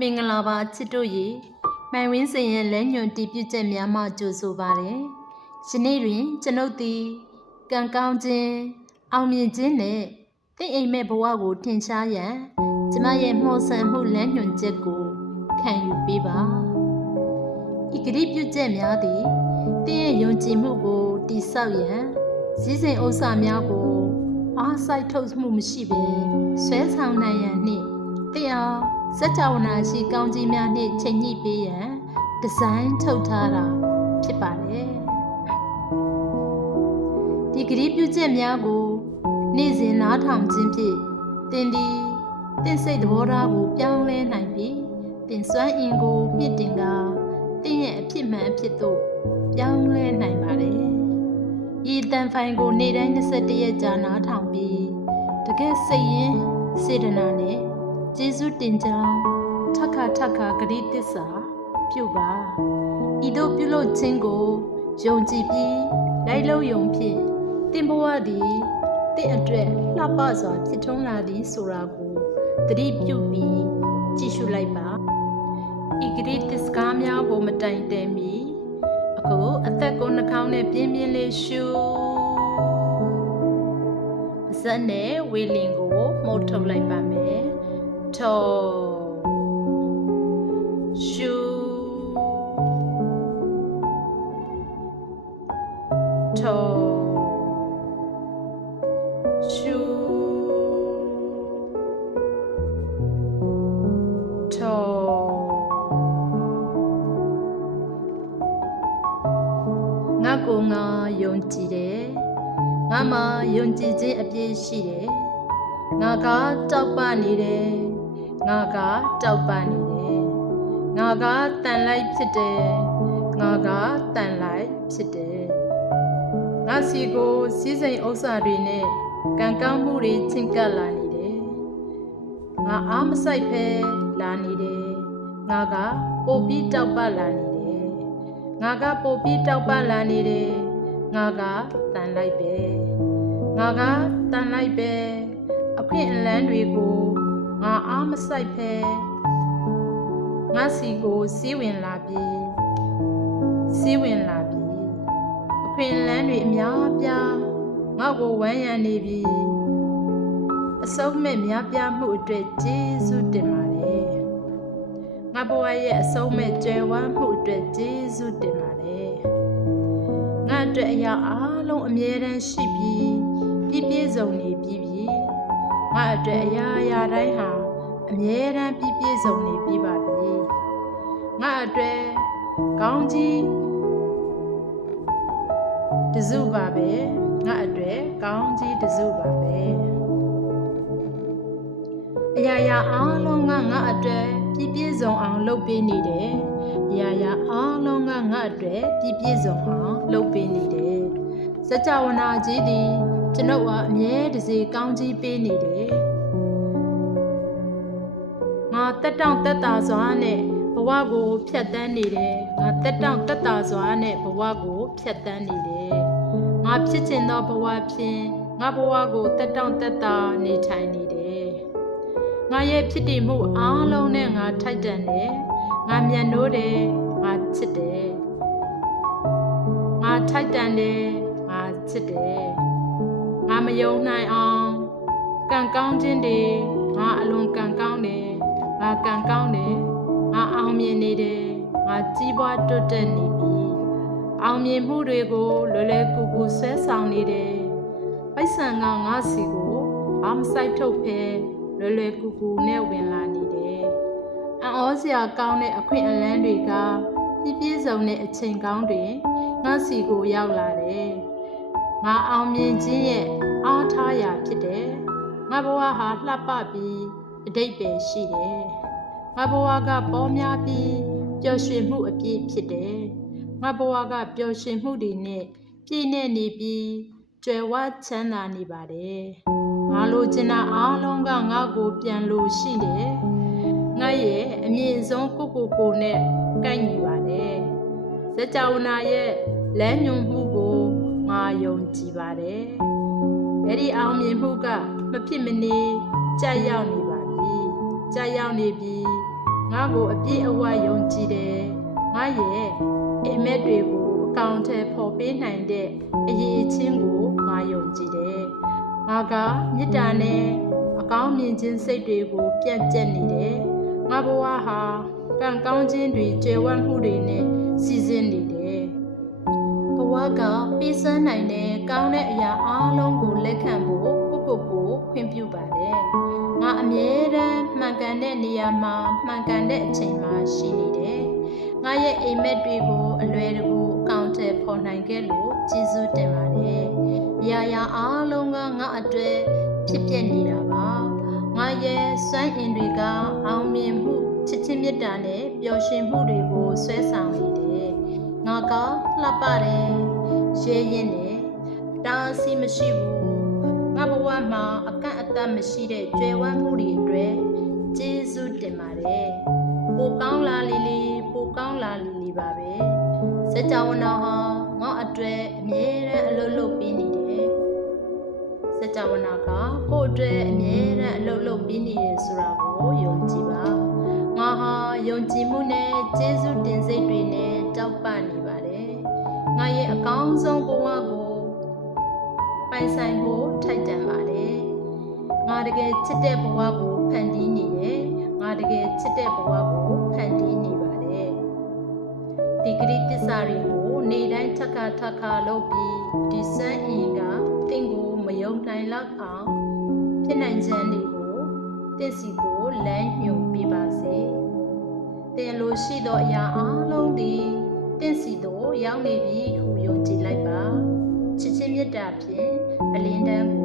မင်္ဂလာပါချစ်တို့ရေမိုင်ဝင်းစင်ရဲ့လက်ညွန်တည်ပြုချက်များမှကြိုဆိုပါတယ်။ယနေ့တွင် ကျွန်ုပ်သည်ကံကောင်းခြင်းအောင်မြင်ခြင်းနဲ့တင့်အိမ်မဲ့ဘဝကိုထင်ရှားရန်ကျမရဲ့မှော်ဆန်မှုလက်ညွန်ချက်ကိုခံယူပေးပါ။ဤကတိပြုချက်များသည်တင့်ရဲ့ယုံကြည်မှုကိုတည်ဆောက်ရန်စည်းစိမ်ဥစ္စာများကိုအားစိုက်ထုတ်မှုမရှိဘဲဆွဲဆောင်နိုင်ရန်နှင့်တင့်အောင် စัจ java နာရှိကောင်းကြီးများနှင့်ချိန်ညှိပေးရန်ဒီဇိုင်းထုတ်ထားတာဖြစ်ပါတယ်ဒီကတိပြုချက်များကို နေ့စဉ်နားထောင်ခြင်းဖြင့်သင်သည်သင်စိတ်သဘောထားကိုပြောင်းလဲနိုင်ပြီးသင်စွမ်းအင်ကိုမြင့်တင်ကာသင်ရဲ့အဖြစ်မှန်အဖြစ်သို့ပြောင်းလဲနိုင်ပါတယ်ဤတန်ဖိုင်ကို နေ့တိုင်း21ရက်ကြာနားထောင်ပြီးတကယ်စိတ်ရင်းစေတနာနဲ့ ကျေးဇူးတင်ကြောင်းထပ်ခါထပ်ခါဂရိတစ္ဆာပြုပါဤသို့ပြုလုပ်ခြင်းကိုယုံကြည်ပြီးလိုက်လို့ယုံဖြင့်တင်ဘဝသည်တင့်အတွက်လှပစွာဖြစ်ထွန်းလာသည်ဆိုတာကိုသတိပြုပြီးကြည့်ရှုလိုက်ပါဤဂရိတစ္ကားများကိုမတိုင်တည်မီအခုအသက်ကိုနှာခေါင်းနဲ့ပြင်းပြင်းလေးရှူဇက်နဲ့ဝေလင်ကိုမှုတ်ထုတ်လိုက်ပါမယ် ထောရှူထောရှူထောငါကိုငါယုံကြည်တယ်ငါမှယုံကြည်ခြင်းအပြည့်ရှိတယ်ငါကတောက်ပနေတယ် ငါကတောက်ပနေတယ်ငါကတန်လိုက်ဖြစ်တယ်ငါကတန်လိုက်ဖြစ်တယ်ငါစီကိုစီးစိမ်ဥစ္စာတွေနဲ့ကံကောင်းမှုတွေချင်းကပ်လာနေတယ်ငါအားမဆိုင်ဖဲလာနေတယ်ငါကပိုပြီးတောက်ပလာနေတယ်ငါကပိုပြီးတောက်ပလာနေတယ်ငါကတန်လိုက်ပဲငါကတန်လိုက်ပဲအခွင့်အလန်းတွေကို ငါအားမဆိုင်ဖဲငါစီကိုစီးဝင်လာပြီစီးဝင်လာပြီအခွင့်အလန်းတွေအများအပြားငါ့ကိုဝမ်းရံနေပြီအစုံမဲ့များပြားမှုအတွက်ကျေးဇူးတင်ပါတယ်ငါဘဝရဲ့အစုံမဲ့ကြွယ်ဝမှုအတွက်ကျေးဇူးတင်ပါတယ်ငါအတွက်အရာအားလုံးအမြဲတမ်းရှိပြီးပြည့်ပြည့်စုံနေပြီးပြီငါ အတွက်အရာအရာတိုင်းဟာအမြဲတမ်းပြည့်ပြည့်စုံနေပြီးပါပြီငါအတွက်ကောင်းကြီးတစုပါပဲငါအတွက်ကောင်းကြီးတစုပါပဲအရာရာအားလုံးကငါအတွက်ပြည့်ပြည့်စုံအောင်လုပ်ပေးနေတယ်အရာရာအားလုံးကငါအတွက်ပြည့်ပြည့်စုံအောင်လုပ်ပေးနေတယ်စကြဝဠာကြီးသည် ကျွန်ုပ်ဟာအမြဲတစေကောင်းကြီးပေးနေတယ်ငါတက်တောင့်တက်တာစွာနဲ့ဘဝကိုဖြတ်တန်းနေတယ်ငါတက်တောင့်တက်တာစွာနဲ့ဘဝကိုဖြတ်တန်းနေတယ်ငါဖြစ်ချင်သောဘဝဖြင့်ငါဘဝကိုတက်တောင့်တက်တာနေထိုင်နေတယ်ငါရဲ့ဖြစ်တည်မှုအားလုံးနဲ့ငါထိုက်တန်တယ်ငါမြန်နိုးတယ်ငါချစ်တယ်ငါထိုက်တန်တယ်ငါချစ်တယ် ငါမယုံနိုင်အောင်ကံကောင်းခြင်းတွေငါအလွန်ကံကောင်းတယ်ငါကံကောင်းတယ်ငါအောင်မြင်နေတယ်ငါကြီးပွားတိုးတက်နေပြီအောင်မြင်မှုတွေကိုလွယ်လွယ်ကူကူဆွဲဆောင်နေတယ်ပိုက်ဆံကငါစီကိုအာမဆိုင်ထုတ်ဖဲလွယ်လွယ်ကူကူနဲ့ဝင်လာနေတယ်အံ့ဩစရာကောင်းတဲ့အခွင့်အလန်းတွေကပြည့်ပြည့်စုံတဲ့အချိန်ကောင်းတွေငါစီကိုရောက်လာတယ်ငါအောင်မြင်ခြင်းရဲ့ အားထားရာဖြစ်တယ်ငါဘဝဟာလှပပြီးအတိတ်ပဲရှိတယ်ငါဘဝကပေါ်များပြီးပျော်ရွှင်မှုအပြည့်ဖြစ်တယ်ငါဘဝကပျော်ရွှင်မှုတွေနဲ့ပြည့်နေနေပြီးကြွယ်ဝချမ်းသာနေပါတယ်ငါလိုချင်တာအားလုံးကငါ့ကိုပြန်လို့ရှိတယ်ငါရဲ့အမြင့်ဆုံးကိုကိုကိုနဲ့ကိုက်ညီပါတယ်စကြဝဠာရဲ့လမ်းညွန်မှုကိုငါယုံကြည်ပါတယ် အဲ့ဒီအောင်မြင်မှုကမဖြစ်မနေကြက်ရောက်နေပါပြီကြက်ရောက်နေပြီငါကိုအပြည့်အဝယုံကြည်တယ်ငါရဲ့အိမ်မက်တွေကိုအကောင့်ထဲပေါ်ပေးနိုင်တဲ့အရေးချင်းကိုငါယုံကြည်တယ်ငါကမေတ္တာနဲ့အကောင်းမြင်ခြင်းစိတ်တွေကိုပြန့်ကျက်နေတယ်ငါဘဝဟာကံကောင်းခြင်းတွေကျေဝတ်မှုတွေနဲ့စီစဉ်နေတယ်ဘ ဝကပြီးစမ်းနိုင်တဲ့ကောင်းတဲ့အရာအလုံးကိုလက်ခံဖို့ကိုကိုကိုခွင့်ပြုပါတယ်ငါအမြဲတမ်းမှန်ကန်တဲ့နေရာမှာမှန်ကန်တဲ့အချိန်မှာရှိနေတယ်ငါရဲ့အိမ်မက်တွေကိုအလွယ်တကူအကောင့်ထဲပေါ်နိုင်ခဲ့လို့ကျေးဇူးတင်ပါတယ်။ရာရာအားလုံးကငါအတွက်ဖြစ်ပျက်နေတာပါ။ငါရဲ့စွမ်းအင်တွေကအောင်မြင်မှုချစ်ချင်းမေတ္တာနဲ့ပျော်ရွှင်မှုတွေကိုဆွဲဆောင်နေတယ်။ ငါကလှပတယ်။ရဲရင်နဲ့တားဆီးမရှိဘူး။ငါဘဝမှာအကန့်အသတ်မရှိတဲ့ကြွယ်ဝမှုတွေအတွက်ကျေးဇူးတင်ပါတယ်။ပိုကောင်းလာလီလီပိုကောင်းလာလီလီပါပဲ။စကြဝဠာဟာငါအတွက်အမြဲတမ်းအလုပ်လုပ်ပေးနေတယ်။စကြဝဠာကကိုယ့်အတွက်အမြဲတမ်းအလုပ်လုပ်ပေးနေတယ်ဆိုတာကိုယုံကြည်ပါ။ငါဟာယုံကြည်မှုနဲ့ကျေးဇူးတင်စိတ်တွေနဲ့ တောက်ပနေပါတယ်။ငါရဲ့အကောင်းဆုံးဘဝကိုပိုင်ဆိုင်ဖို့ထိုက်တန်ပါတယ်။ငါတကယ်ချစ်တဲ့ဘဝကိုဖန်တီးနေတယ်။ငါတကယ်ချစ်တဲ့ဘဝကိုဖန်တီးနေပါတယ်။ဒီဂရိတစ္စာတွေကိုနေတိုင်းထပ်ခါထပ်ခါလုပ်ပြီးဒီစမ်းအင်ကတင့်ကိုမယုံနိုင်လောက်အောင်ဖြစ်နိုင်ခြင်းတွေကိုတင့်စီကိုလမ်းညွှန်ပြပါစေ။တင်လို့ရှိသောအရာအလုံးသည် တင့်စီသို့ရောက်နေပြီဟုယုံကြည်လိုက်ပါ။ချစ်ချင်းမေတ္တာဖြင့်အလင်းတန်း